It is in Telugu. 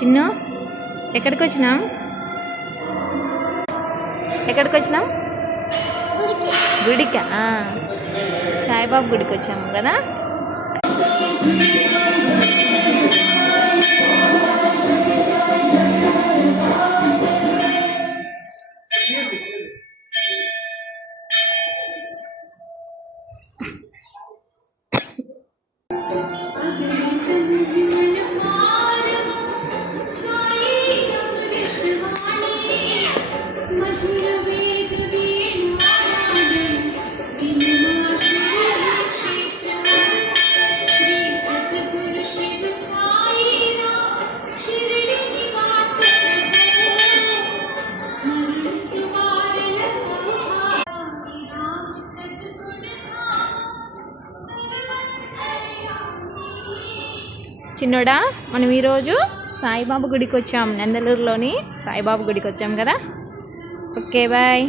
చిన్ను ఎక్కడికి వచ్చినాం? గుడికా? సాయిబాబా గుడికి వచ్చాము కదా. చిన్నోడా, మనం ఈరోజు సాయిబాబా గుడికి వచ్చాం. నందలూరులోని సాయిబాబా గుడికి వచ్చాం కదా. Okay bye.